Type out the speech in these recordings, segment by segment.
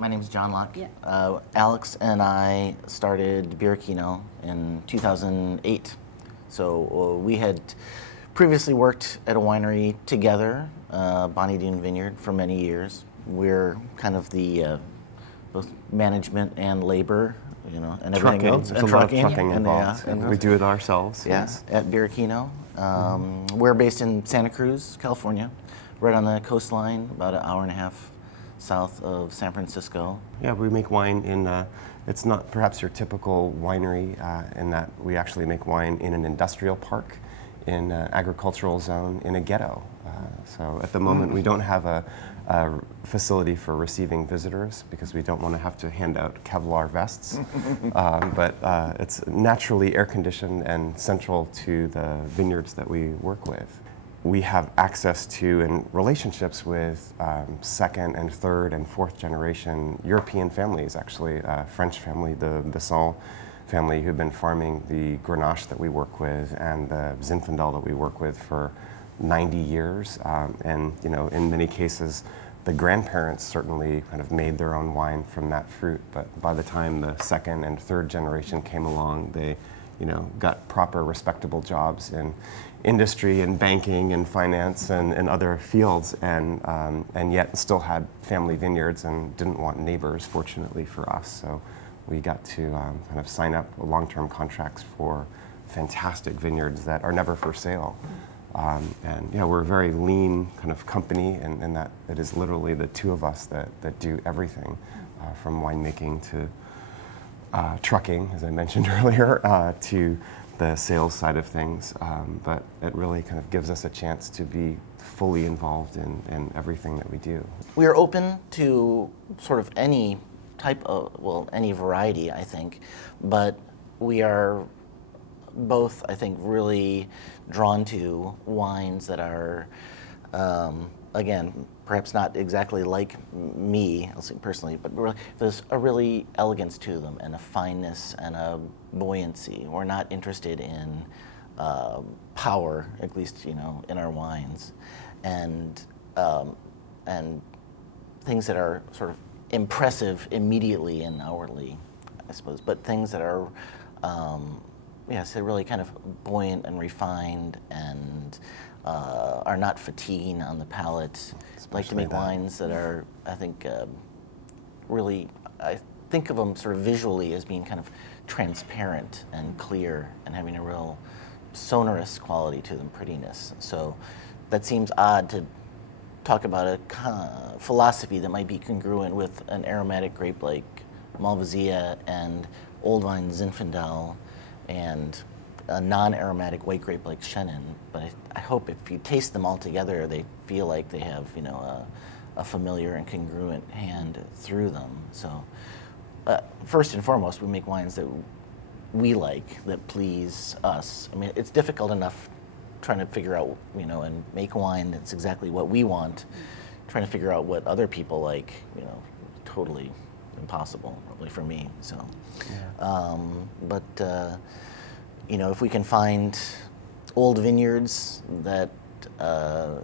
My name is John Locke. Yeah. Alex and I started Birichino in 2008. So we had previously worked at a winery together, Bonnie Doon Vineyard, for many years. We're kind of the both management and labor, and everything Trucking. else. There's And a lot of trucking. trucking involved. And We do it ourselves. yes, at Birichino. We're based in Santa Cruz, California, right on the coastline, about an hour and a half south of San Francisco. Yeah, we make wine in, it's not perhaps your typical winery in that we actually make wine in an industrial park, in an agricultural zone, in a ghetto. So at the moment we don't have a facility for receiving visitors because we don't want to have to hand out Kevlar vests. But it's naturally air conditioned and central to the vineyards that we work with. We have access to and relationships with second and third and fourth generation European families, actually. French family, the Besson family, who've been farming the Grenache that we work with and the Zinfandel that we work with for 90 years. And in many cases, the grandparents certainly kind of made their own wine from that fruit. But by the time the second and third generation came along, they got proper, respectable jobs in industry and banking and finance and other fields, and yet still had family vineyards and didn't want neighbors, fortunately for us. So we got to kind of sign up long-term contracts for fantastic vineyards that are never for sale. And we're a very lean kind of company, and that it is literally the two of us that do everything, from winemaking to trucking, as I mentioned earlier, to the sales side of things, but it really kind of gives us a chance to be fully involved in everything that we do. We are open to sort of any type of, any variety, I think, but we are both, I think, really drawn to wines that are, again, perhaps not exactly like me, I'll say personally, but really, there's a really elegance to them and a fineness and a buoyancy. We're not interested in power, at least in our wines, and things that are sort of impressive immediately and hourly, I suppose, but things that are so really kind of buoyant and refined and are not fatiguing on the palate. Like to make wines that are, I think, really, I think of them sort of visually as being kind of transparent and clear and having a real sonorous quality to them, prettiness. So that seems odd to talk about a philosophy that might be congruent with an aromatic grape like Malvasia and old vine Zinfandel and a non-aromatic white grape like Chenin, but I hope if you taste them all together, they feel like they have, a familiar and congruent hand through them. So, first and foremost, we make wines that we like, that please us. I mean, it's difficult enough trying to figure out, and make wine that's exactly what we want. Trying to figure out what other people like, totally impossible, probably for me. So, yeah. If we can find old vineyards that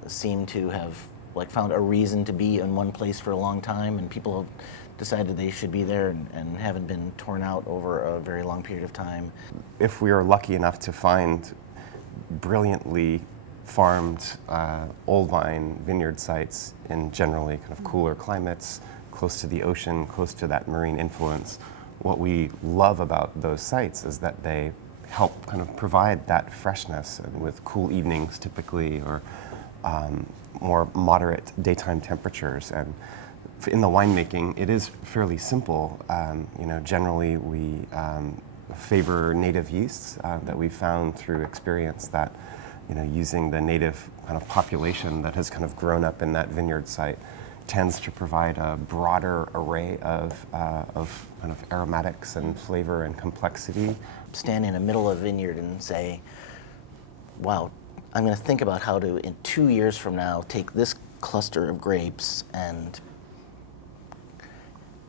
seem to have found a reason to be in one place for a long time, and people have decided they should be there and haven't been torn out over a very long period of time. If we are lucky enough to find brilliantly farmed old vine vineyard sites in generally kind of cooler climates, close to the ocean, close to that marine influence, what we love about those sites is that they help kind of provide that freshness, and with cool evenings typically, or more moderate daytime temperatures. And in the winemaking, it is fairly simple. Generally we favor native yeasts that we found through experience that, using the native kind of population that has kind of grown up in that vineyard site tends to provide a broader array of kind of aromatics and flavor and complexity. Stand in the middle of a vineyard and say, wow, I'm going to think about how to, in 2 years from now, take this cluster of grapes and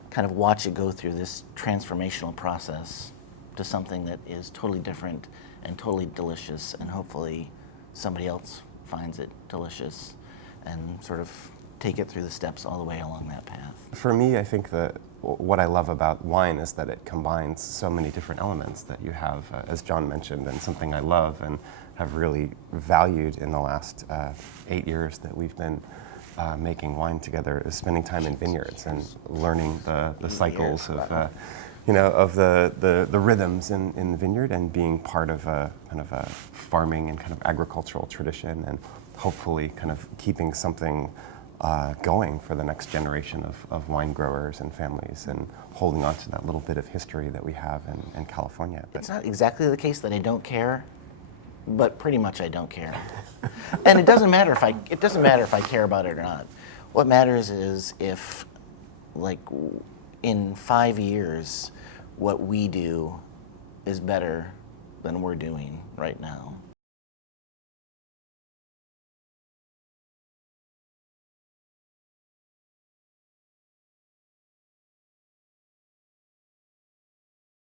kind of watch it go through this transformational process to something that is totally different and totally delicious, and hopefully somebody else finds it delicious and sort of take it through the steps all the way along that path. For me, I think that what I love about wine is that it combines so many different elements that you have, as John mentioned, and something I love and have really valued in the last 8 years that we've been making wine together is spending time in vineyards and learning the cycles of, of the rhythms in the vineyard, and being part of a kind of a farming and kind of agricultural tradition, and hopefully kind of keeping something going for the next generation of wine growers and families, and holding on to that little bit of history that we have in California. But It's not exactly the case that I don't care, but pretty much I don't care. And it doesn't matter if I care about it or not. What matters is if, like, in 5 years, what we do is better than we're doing right now.